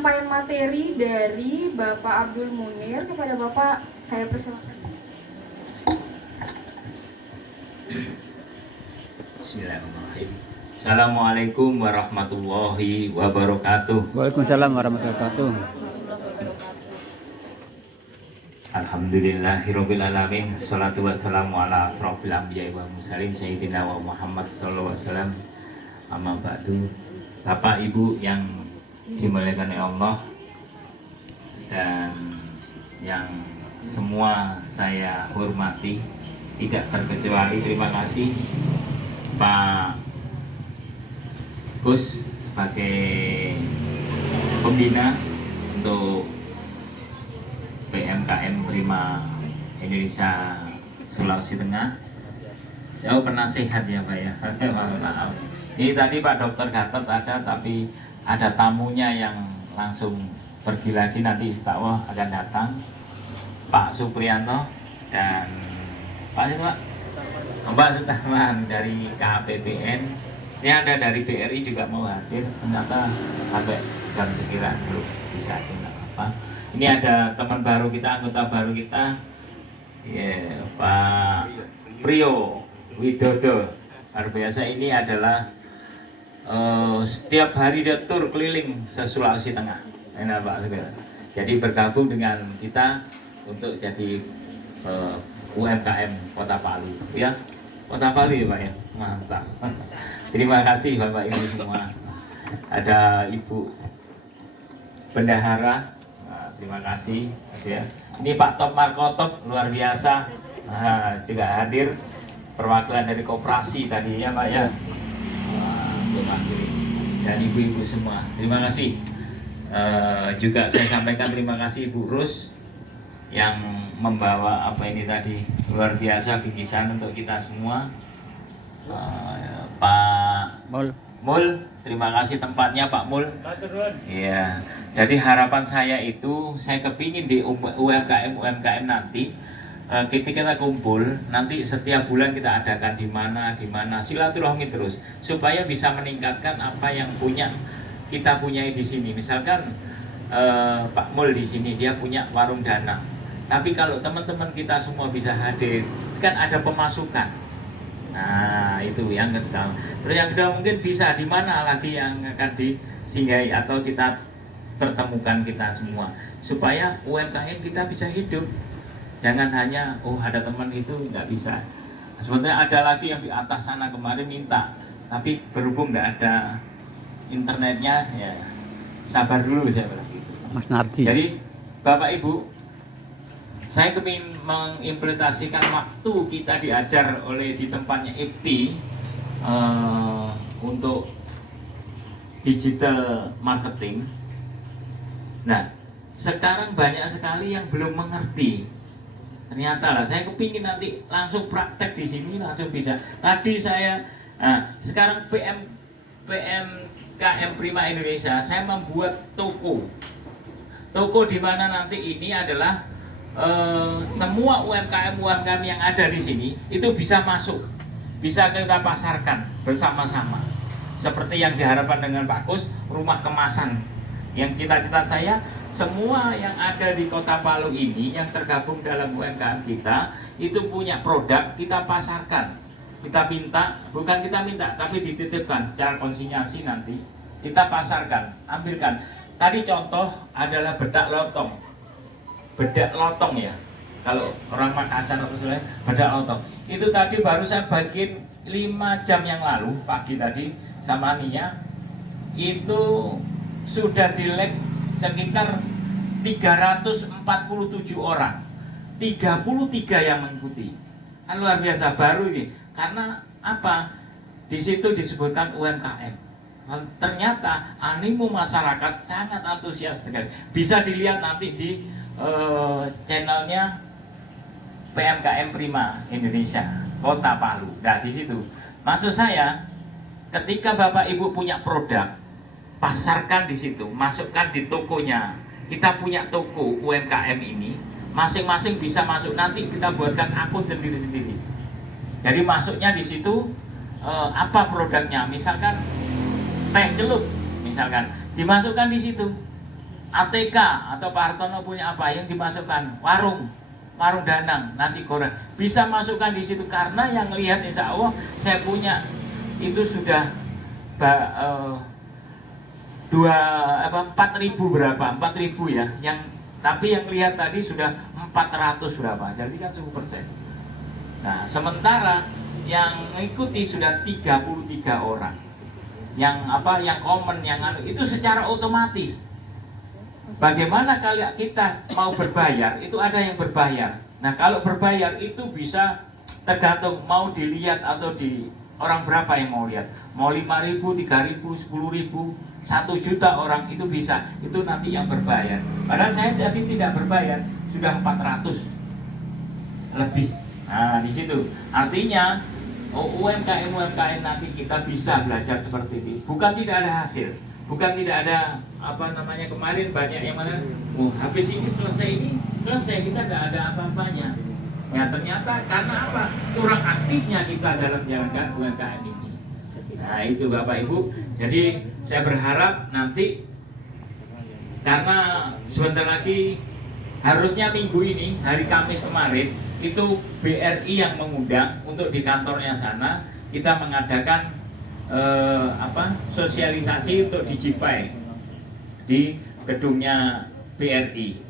penyampaian materi dari Bapak Abdul Munir. Kepada Bapak saya persilakan. Bismillahirrahmanirrahim. Assalamualaikum warahmatullahi wabarakatuh. Waalaikumsalam warahmatullahi wabarakatuh. Alhamdulillahirabbil alamin. Shalatu wassalamu ala asrofil anbiya'i wal mursalin sayyidina wa Muhammad sallallahu alaihi wasallam. Amma ba'du. Bapak Ibu yang dimuliakan oleh Allah dan yang semua saya hormati, tidak terkecuali terima kasih Pak Gus sebagai pembina untuk PMKM Prima Indonesia Sulawesi Tengah. Jauh penasehat ya Pak ya. Maaf. Ini tadi Pak Dokter Gatot ada, tapi ada tamunya yang langsung pergi lagi, nanti insya akan datang, Pak Supriyanto dan Mbak Sutarman dari KPPN. Ini ada dari BRI juga mau hadir, ternyata sampai jam sekira belum bisa, tidak apa. Ini ada teman baru kita, anggota baru kita, ya, Pak Priyo Widodo. Luar biasa, ini adalah setiap hari dia tur keliling se-Sulawesi Tengah. Enak Pak. Jadi bergabung dengan kita untuk jadi UMKM Kota Palu, ya. Kota Palu ya Pak ya, mantap. Terima kasih Bapak Ibu semua. Ada Ibu Bendahara, nah, terima kasih ya. Ini Pak Top Markotop luar biasa, nah, juga hadir perwakilan dari koperasi tadi ya Pak ya. Dan ibu-ibu semua, terima kasih. Juga saya sampaikan terima kasih Ibu Rus yang membawa apa ini tadi, luar biasa bingkisan untuk kita semua. Pak Mul, terima kasih tempatnya Pak Mul. Iya. Jadi harapan saya itu, saya kepingin di UMKM nanti kita kumpul, nanti setiap bulan kita adakan di mana silaturahmi terus supaya bisa meningkatkan apa yang kita punya di sini. Misalkan Pak Mul di sini dia punya warung dana, tapi kalau teman-teman kita semua bisa hadir, kan ada pemasukan. Nah itu yang kedua. Terus yang kedua mungkin bisa di mana lagi yang akan disinggahi atau kita pertemukan kita semua supaya UMKM kita bisa hidup. Jangan hanya ada teman itu nggak bisa. Sebenarnya ada lagi yang di atas sana kemarin minta, tapi berhubung nggak ada internetnya, ya sabar dulu saya bilang gitu. Mas Nardi. Jadi Bapak Ibu, saya ingin mengimplementasikan waktu kita diajar oleh di tempatnya IPTI untuk digital marketing. Nah, sekarang banyak sekali yang belum mengerti. Ternyata lah, saya kepingin nanti langsung praktek di sini langsung bisa. Tadi saya, sekarang PMKM Prima Indonesia, saya membuat toko di mana nanti ini adalah semua UMKM yang ada di sini itu bisa masuk, bisa kita pasarkan bersama-sama. Seperti yang diharapkan dengan Pak Kus, rumah kemasan. Yang cita-cita saya, semua yang ada di Kota Palu ini yang tergabung dalam UMKM kita itu punya produk, kita pasarkan. Kita minta, bukan kita minta, tapi dititipkan secara konsinyasi nanti. Kita pasarkan, ambilkan. Tadi contoh adalah bedak lotong ya. Kalau orang Makassar atau Sulawesi, bedak lotong. Itu tadi baru saya bagiin 5 jam yang lalu, pagi tadi sama Nia. Itu sudah dilek sekitar 347 orang. 33 yang mengikuti. Kan luar biasa baru ini. Karena apa? Di situ disebutkan UMKM. Ternyata animo masyarakat sangat antusias sekali. Bisa dilihat nanti di channelnya PMKM Prima Indonesia Kota Palu. Nah di situ maksud saya, ketika Bapak Ibu punya produk, pasarkan di situ, masukkan di tokonya. Kita punya toko UMKM ini, masing-masing bisa masuk. Nanti kita buatkan akun sendiri-sendiri. Jadi masuknya di situ apa produknya? Misalkan teh celup, misalkan dimasukkan di situ. ATK atau Pak Hartono punya apa yang dimasukkan? Warung Danang, nasi goreng. Bisa masukkan di situ karena yang lihat insya Allah saya punya itu sudah 4.000 berapa? 4.000 ya. Tapi yang lihat tadi sudah 400 berapa? Jadi kan 10%. Nah, sementara yang mengikuti sudah 33 orang. Yang komen, itu secara otomatis. Bagaimana kalau kita mau berbayar, itu ada yang berbayar. Nah, kalau berbayar itu bisa tergantung mau dilihat atau di orang berapa yang mau lihat. Mau 5.000, 3.000, 10.000, 1 juta orang itu bisa. Itu nanti yang berbayar. Padahal saya tadi tidak berbayar, sudah 400 lebih. Nah, di situ. Artinya UMKM nanti kita bisa belajar seperti ini. Bukan tidak ada hasil. Bukan tidak ada kemarin banyak yang mana habis ini selesai kita tidak ada apa-apanya. Ya ternyata karena apa? Kurang aktifnya kita dalam menjalankan UMKM ini. Nah itu Bapak Ibu. Jadi saya berharap nanti karena sebentar lagi harusnya minggu ini hari Kamis kemarin itu BRI yang mengundang untuk di kantornya sana kita mengadakan sosialisasi untuk dijipai di gedungnya BRI.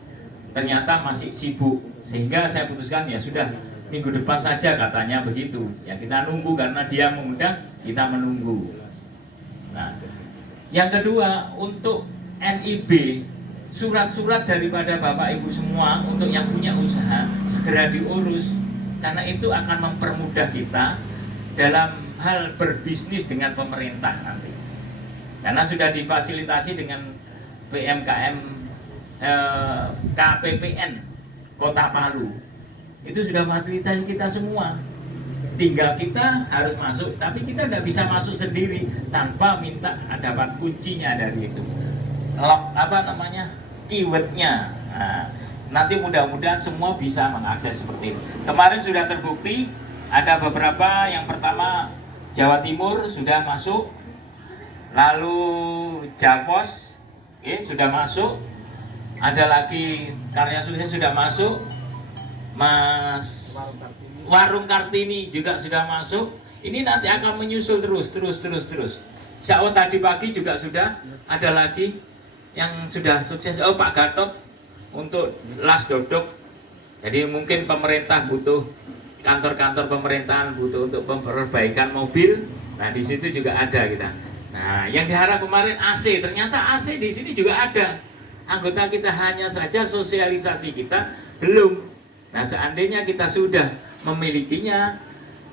Ternyata masih sibuk sehingga saya putuskan ya sudah minggu depan saja katanya begitu. Ya kita nunggu karena dia mengundang, kita menunggu. Nah, yang kedua untuk NIB surat-surat daripada Bapak Ibu semua untuk yang punya usaha segera diurus karena itu akan mempermudah kita dalam hal berbisnis dengan pemerintah nanti. Karena sudah difasilitasi dengan PMKM KPPN Kota Palu. Itu sudah fasilitasi kita semua. Tinggal kita harus masuk, tapi kita tidak bisa masuk sendiri tanpa minta dapat kuncinya dari itu. Keywordnya. Nah, nanti mudah-mudahan semua bisa mengakses seperti itu. Kemarin sudah terbukti ada beberapa, yang pertama Jawa Timur sudah masuk, lalu Japos sudah masuk, ada lagi Karya Sukses sudah masuk, Mas Warung Kartini juga sudah masuk. Ini nanti akan menyusul terus. Insya Allah tadi pagi juga sudah ada lagi yang sudah sukses. Pak Gatot untuk Las Dodok. Jadi mungkin pemerintah butuh, kantor-kantor pemerintahan butuh untuk perbaikan mobil. Nah di situ juga ada kita. Nah yang diharap kemarin AC, ternyata AC di sini juga ada. Anggota kita hanya saja sosialisasi kita belum. Nah seandainya kita sudah memilikinya,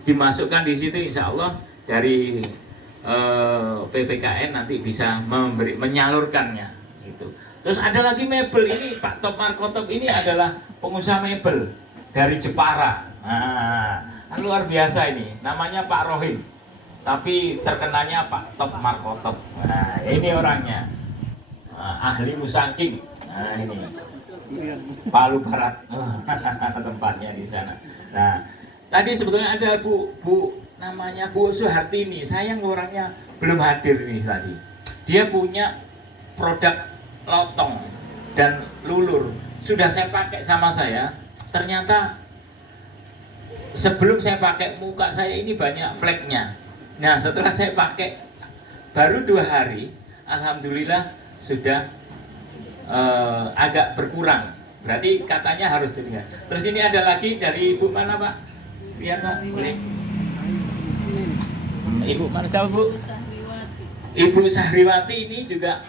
dimasukkan di situ, insya Allah dari PPKN nanti bisa menyalurkannya. Gitu. Terus ada lagi mebel ini, Pak Top Markotop ini adalah pengusaha mebel dari Jepara. Nah, luar biasa ini, namanya Pak Rohim, tapi terkenanya Pak Top Markotop. Nah, ini orangnya, ahli musangking. Nah, ini Palu Barat, tempatnya di sana. Nah, tadi sebetulnya ada Bu namanya Bu Suhartini. Sayang orangnya belum hadir nih tadi. Dia punya produk lotong dan lulur. Sudah saya pakai sama saya. Ternyata sebelum saya pakai muka saya ini banyak fleknya. Nah, setelah saya pakai baru 2 hari, alhamdulillah sudah agak berkurang. Berarti katanya harus ditinggal. Terus ini ada lagi dari Ibu mana Pak? Biar Pak, boleh. Ibu mana siapa Bu? Ibu Sahriwati ini juga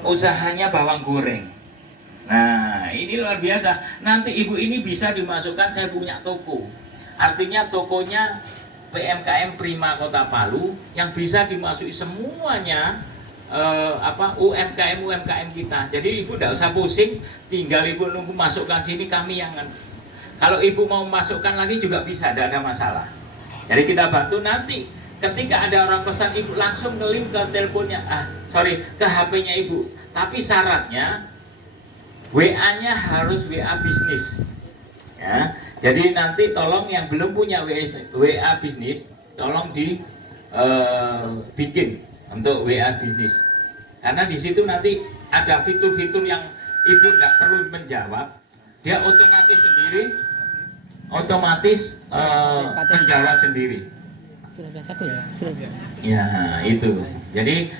usahanya bawang goreng. Nah ini luar biasa. Nanti ibu ini bisa dimasukkan, saya punya toko. Artinya tokonya PMKM Prima Kota Palu yang bisa dimasuki semuanya. UMKM kita. Jadi ibu tidak usah pusing, tinggal ibu nunggu masukkan sini, kami yang kalau ibu mau masukkan lagi juga bisa, tidak ada masalah. Jadi kita bantu nanti ketika ada orang pesan ibu langsung nge-link ke teleponnya, ke HP-nya ibu. Tapi syaratnya WA-nya harus WA bisnis. Ya. Jadi nanti tolong yang belum punya WA bisnis, tolong bikin untuk WA bisnis. Karena di situ nanti ada fitur-fitur yang ibu nggak perlu menjawab, dia otomatis menjawab sendiri. Sudah satu ya? Sudah. Ya itu. Jadi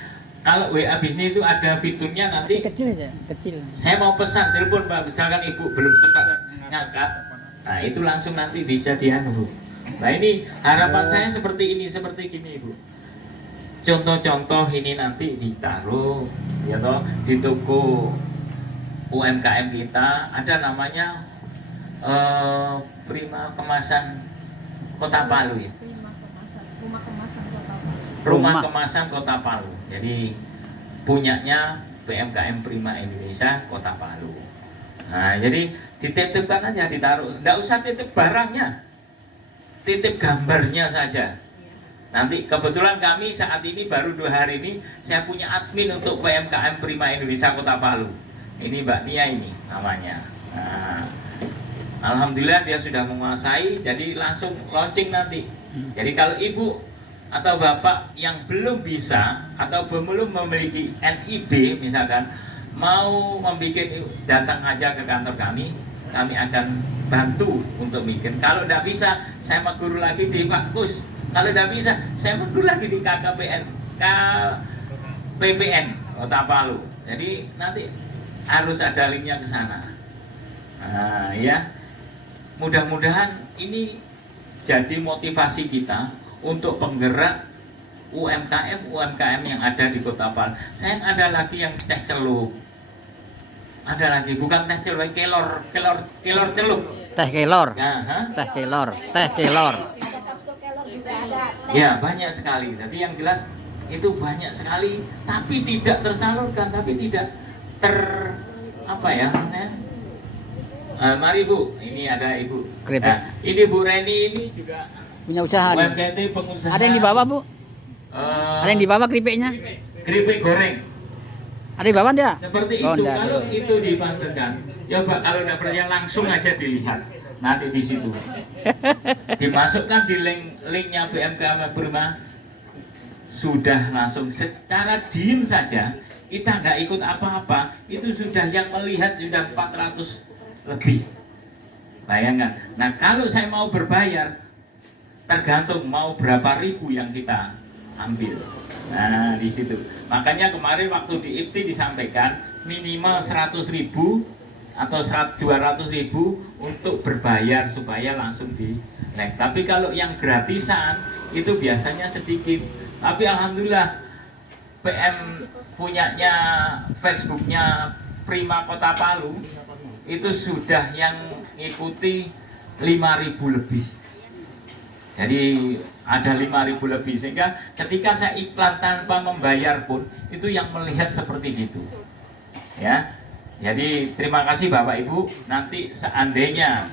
kalau WA bisnis itu ada fiturnya nanti. Kecil aja, kecil. Saya mau pesan telepon Pak, misalkan ibu belum sempat ngangkat, nah itu langsung nanti bisa dianu. Nah ini harapan saya seperti ini, seperti gini ibu. Contoh-contoh ini nanti ditaruh, ya toh, di toko UMKM kita ada namanya Prima Kemasan Kota Palu ya. Rumah Kemasan Kota Palu. Jadi punyanya PMKM Prima Indonesia Kota Palu. Nah, jadi dititipkan aja, ditaruh. Nggak usah titip barangnya, titip gambarnya saja. Nanti kebetulan kami saat ini baru 2 hari ini saya punya admin untuk PMKM Prima Indonesia Kota Palu. Ini Mbak Nia ini namanya. Nah, alhamdulillah dia sudah menguasai, jadi langsung launching nanti. Jadi kalau ibu atau bapak yang belum bisa atau belum memiliki NIB misalkan mau membuat, datang aja ke kantor kami akan bantu untuk bikin. Kalau tidak bisa saya mau guru lagi di Pak Kus, kalau tidak bisa saya mau guru lagi di KPPN Kota Palu. Jadi nanti harus ada linknya ke sana. Nah, ya mudah-mudahan ini jadi motivasi kita untuk penggerak UMKM yang ada di Kota Palu. Sayang ada lagi yang teh celup. Ada lagi, bukan teh celup, kelor celup. Teh kelor. Ya, Teh kelor. Teh kelor. ya banyak sekali. Jadi yang jelas itu banyak sekali, tapi tidak tersalurkan, tapi tidak mari Bu, ini ada Ibu. Nah, ini Bu Reni ini juga Punya usaha nih. UMKM pengusaha. Ada yang di bawah, Bu? Ada yang di bawah keripiknya? Keripik goreng. Ada di bawah dia? Seperti Oh, itu. enggak, Kalau enggak. itu dipasarkan, coba kalau tidak percaya langsung aja dilihat. Nanti di situ dimasukkan di linknya PMKM Prima, sudah langsung secara diem saja, kita nggak ikut apa-apa, itu sudah yang melihat sudah 400 lebih. Bayangkan. Nah kalau saya mau berbayar, tergantung mau berapa ribu yang kita ambil. Nah di situ. Makanya kemarin waktu di IPTI disampaikan minimal 100.000 atau 200.000 untuk berbayar supaya langsung di like. Tapi kalau yang gratisan itu biasanya sedikit. Tapi alhamdulillah PM punyanya Facebooknya Prima Kota Palu itu sudah yang ikuti 5.000 lebih. Jadi ada 5.000 lebih, sehingga ketika saya iklan tanpa membayar pun itu yang melihat seperti itu. Ya. Jadi terima kasih Bapak Ibu. Nanti seandainya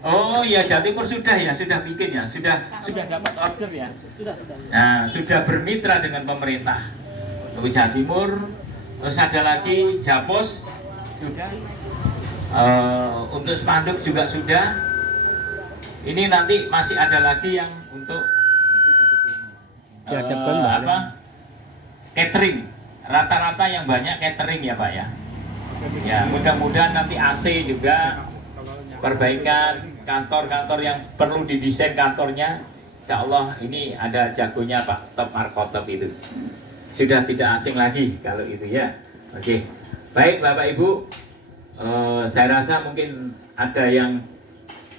Jawa Timur sudah bikin ya, sudah dapat order ya. Nah, sudah bermitra dengan pemerintah. Untuk Jawa Timur, terus ada lagi Japos sudah. Untuk spanduk juga sudah. Ini nanti masih ada lagi yang untuk catering. Rata-rata yang banyak catering ya Pak ya. Ya, mudah-mudahan nanti AC juga, perbaikan kantor-kantor yang perlu didesain kantornya. Insya Allah ini ada jagonya Pak Top Markotop itu. Sudah tidak asing lagi kalau itu ya. Oke, baik Bapak Ibu, saya rasa mungkin ada yang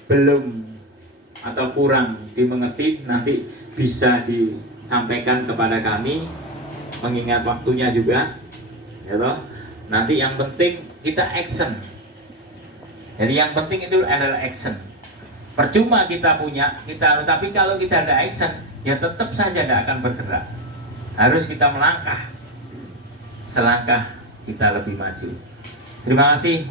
belum atau kurang dimengerti, nanti bisa disampaikan kepada kami, mengingat waktunya juga, ya toh. Nanti yang penting kita action. Jadi yang penting itu adalah action. Percuma kita punya, tapi kalau kita ada action, ya tetap saja tidak akan bergerak. Harus kita melangkah, selangkah kita lebih maju. Terima kasih.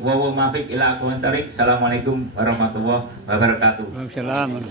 Assalamualaikum warahmatullahi wabarakatuh. Waalaikumsalam.